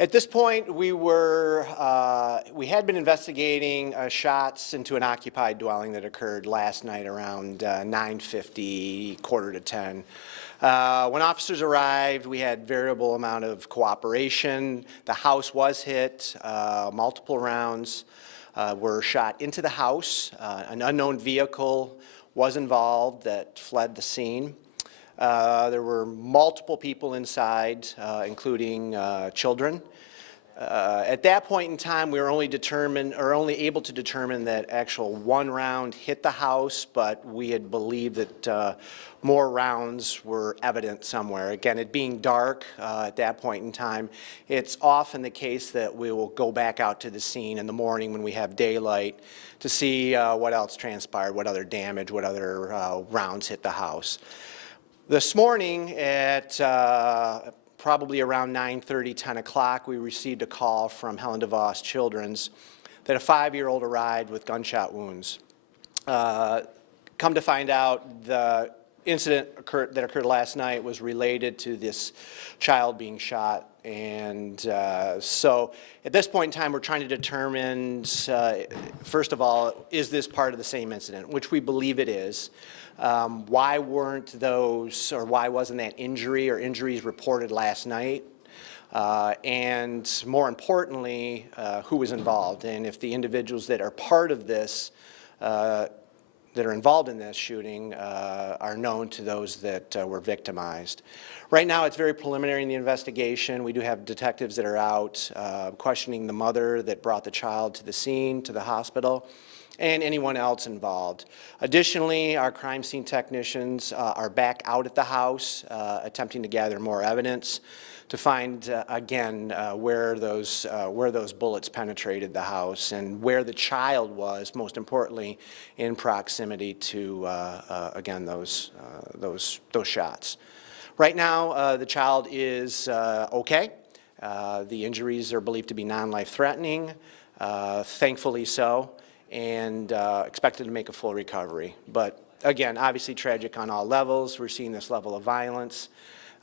At this point, we had been investigating shots into an occupied dwelling that occurred last night around 9:50, quarter to 10. When officers arrived, we had variable amount of cooperation. The house was hit. Multiple rounds were shot into the house. An unknown vehicle was involved that fled the scene. There were multiple people inside, including children. At that point in time, we were only able to determine that actual one round hit the house, but we had believed that more rounds were evident somewhere. Again, it being dark at that point in time, it's often the case that we will go back out to the scene in the morning when we have daylight to see what else transpired, what other damage, what other rounds hit the house. This morning at probably around 9:30, 10 o'clock, we received a call from Helen DeVos Children's that a 5-year-old arrived with gunshot wounds. Come to find out, the incident that occurred last night was related to this child being shot. And so at this point in time, we're trying to determine, first of all, is this part of the same incident, which we believe it is. Why weren't those, or why wasn't that injury or injuries reported last night? And more importantly, who was involved? And if the individuals that are part of this, that are involved in this shooting, are known to those that were victimized. Right now, it's very preliminary in the investigation. We do have detectives that are out questioning the mother that brought the child to the scene, to the hospital, and anyone else involved. Additionally, our crime scene technicians are back out at the house attempting to gather more evidence to find, again, where those bullets penetrated the house and where the child was, most importantly, in proximity to, again, those shots. Right now, the child is okay. The injuries are believed to be non-life-threatening, thankfully so, and expected to make a full recovery. But again, obviously tragic on all levels. We're seeing this level of violence.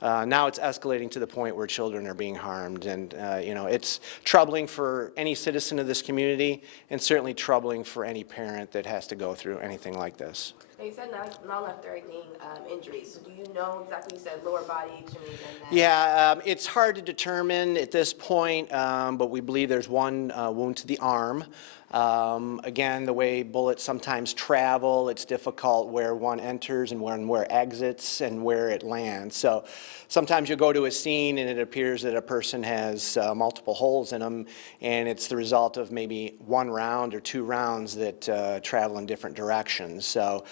Now it's escalating to the point where children are being harmed, and you know, it's troubling for any citizen of this community, and certainly troubling for any parent that has to go through anything like this. Now you said non-life-threatening injuries. So do you know exactly? You said lower body, extremities, and that. Yeah, it's hard to determine at this point, but we believe there's one wound to the arm. Again, the way bullets sometimes travel, it's difficult where one enters and where exits and where it lands. So sometimes you go to a scene and it appears that a person has multiple holes in them, and it's the result of maybe one round or two rounds that travel in different directions. So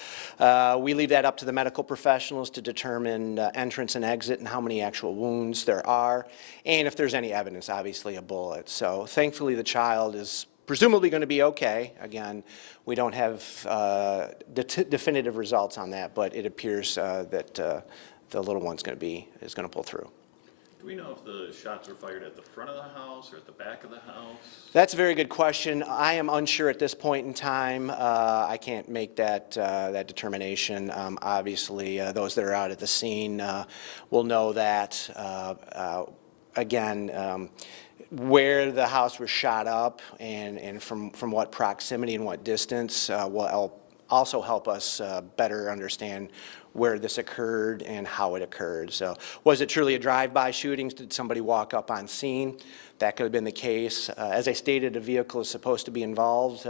we leave that up to the medical professionals to determine entrance and exit and how many actual wounds there are, and if there's any evidence, obviously, of bullets. So thankfully the child is presumably going to be okay. Again, we don't have definitive results on that, but it appears that the little one's going to pull through. Do we know if the shots were fired at the front of the house or at the back of the house? That's a very good question. I am unsure at this point in time. I can't make that determination. Obviously, those that are out at the scene will know that. Again, where the house was shot up and from what proximity and what distance will also help us better understand where this occurred and how it occurred. So was it truly a drive-by shooting? Did somebody walk up on scene? That could have been the case. As I stated, a vehicle is supposed to be involved,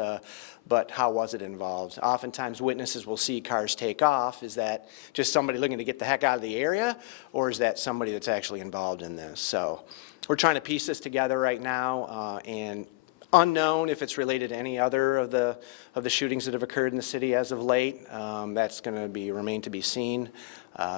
but how was it involved? Oftentimes witnesses will see cars take off. Is that just somebody looking to get the heck out of the area, or is that somebody that's actually involved in this? So we're trying to piece this together right now, and unknown if it's related to any other of the shootings that have occurred in the city as of late. That's going to remain to be seen.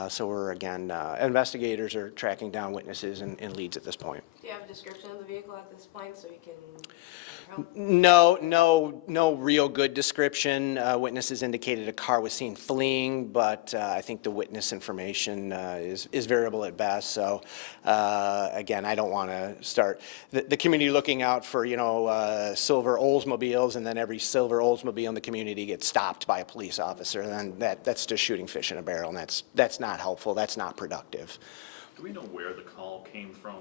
So we're, again, investigators are tracking down witnesses and leads at this point. Do you have a description of the vehicle at this point so we can help? No real good description. Witnesses indicated a car was seen fleeing, but I think the witness information is variable at best. So again, I don't want to start the community looking out for, you know, silver Oldsmobiles, and then every silver Oldsmobile in the community gets stopped by a police officer. And then that's just shooting fish in a barrel, and that's not helpful. That's not productive. Do we know where the call came from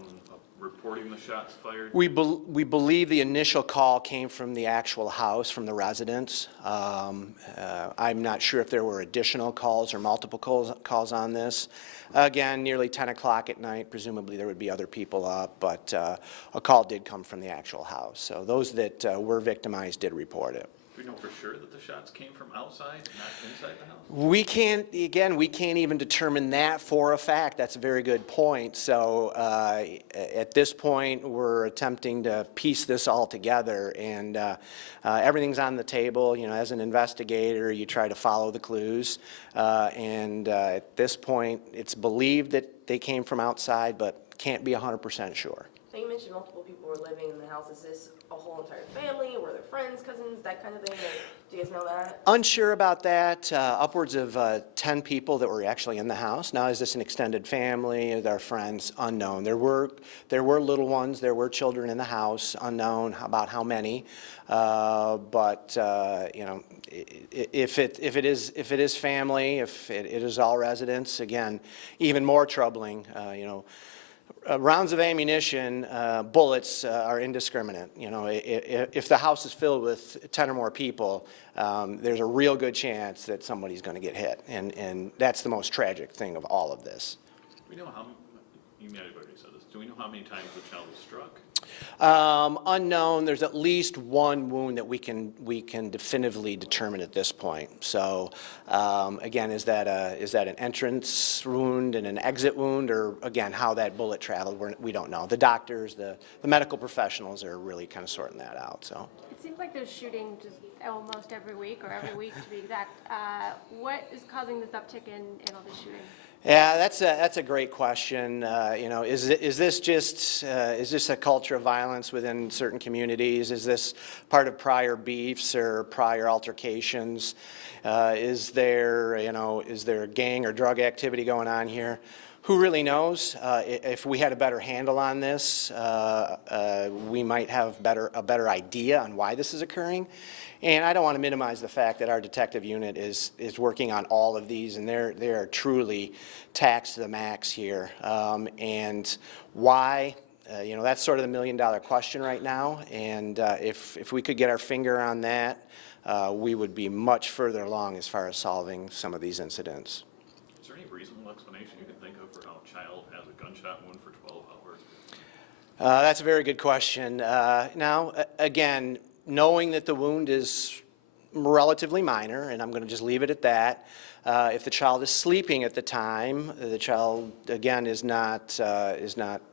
reporting the shots fired? We believe the initial call came from the actual house, from the residents. I'm not sure if there were additional calls or multiple calls on this. Again, nearly 10 o'clock at night, presumably there would be other people up, but a call did come from the actual house. So those that were victimized did report it. Do we know for sure that the shots came from outside, not inside the house? We can't even determine that for a fact. That's a very good point. So at this point, we're attempting to piece this all together, and everything's on the table. You know, as an investigator, you try to follow the clues, and at this point, it's believed that they came from outside, but can't be 100% sure. So you mentioned multiple people were living in the house. Is this a whole entire family? Were there friends, cousins, that kind of thing? Or do you guys know that? Unsure about that. Upwards of 10 people that were actually in the house. Now, is this an extended family? Are there friends? Unknown. There were little ones. There were children in the house. Unknown about how many. But you know, if it is family, if it is all residents, again, even more troubling. You know. Rounds of ammunition, bullets are indiscriminate. You know, if the house is filled with 10 or more people, there's a real good chance that somebody's going to get hit, and that's the most tragic thing of all of this. Do we know how, you may have already said this, do we know how many times the child was struck? Unknown. There's at least one wound that we can definitively determine at this point. So again, is that an entrance wound and an exit wound, or again how that bullet traveled? We don't know. The doctors, the medical professionals are really kind of sorting that out. So it seems like there's shooting just almost every week, or every week to be exact. What is causing this uptick in all this shooting? Yeah, that's a great question. You know, is this a culture of violence within certain communities? Is this part of prior beefs or prior altercations? Is there gang or drug activity going on here? Who really knows? If we had a better handle on this, we might have a better idea on why this is occurring. And I don't want to minimize the fact that our detective unit is working on all of these, and they are truly taxed to the max here. And why? You know, that's sort of the million-dollar question right now. And if we could get our finger on that, we would be much further along as far as solving some of these incidents. Is there any reasonable explanation you can think of for how a child has a gunshot wound for 12 hours? That's a very good question. Now, again, knowing that the wound is relatively minor, and I'm going to just leave it at that. If the child is sleeping at the time, the child again is not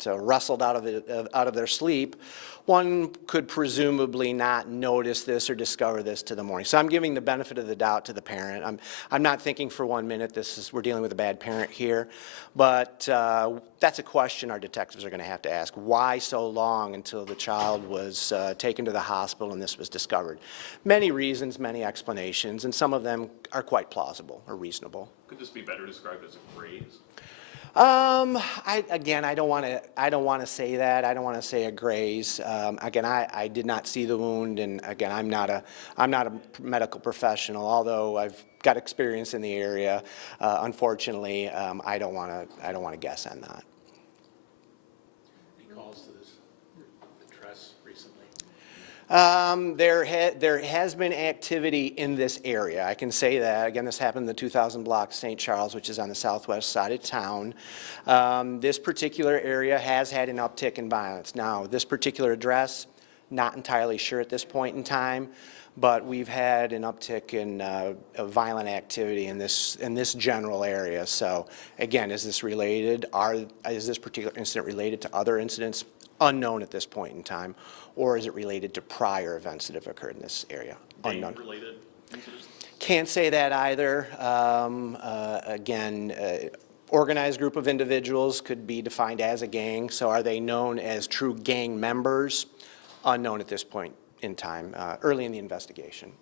wrestled out of their sleep. One could presumably not notice this or discover this to the morning. So I'm giving the benefit of the doubt to the parent. I'm not thinking for 1 minute we're dealing with a bad parent here, but that's a question our detectives are going to have to ask. Why so long until the child was taken to the hospital and this was discovered? Many reasons, many explanations, and some of them are quite plausible or reasonable. Could this be better described as a graze? I don't want to say that. I don't want to say a graze. Again, I did not see the wound, and again, I'm not a medical professional. Although I've got experience in the area, unfortunately, I don't want to guess on that. Any calls to this address recently? There has been activity in this area. I can say that. Again, this happened in the 2000 block St. Charles, which is on the southwest side of town. This particular area has had an uptick in violence. Now, this particular address, not entirely sure at this point in time, but we've had an uptick in violent activity in this general area. So, again, is this related? Is this particular incident related to other incidents? Unknown at this point in time. Or is it related to prior events that have occurred in this area? Unknown. Gang-related incidents? Can't say that either. Again, organized group of individuals could be defined as a gang. So are they known as true gang members? Unknown at this point in time, early in the investigation.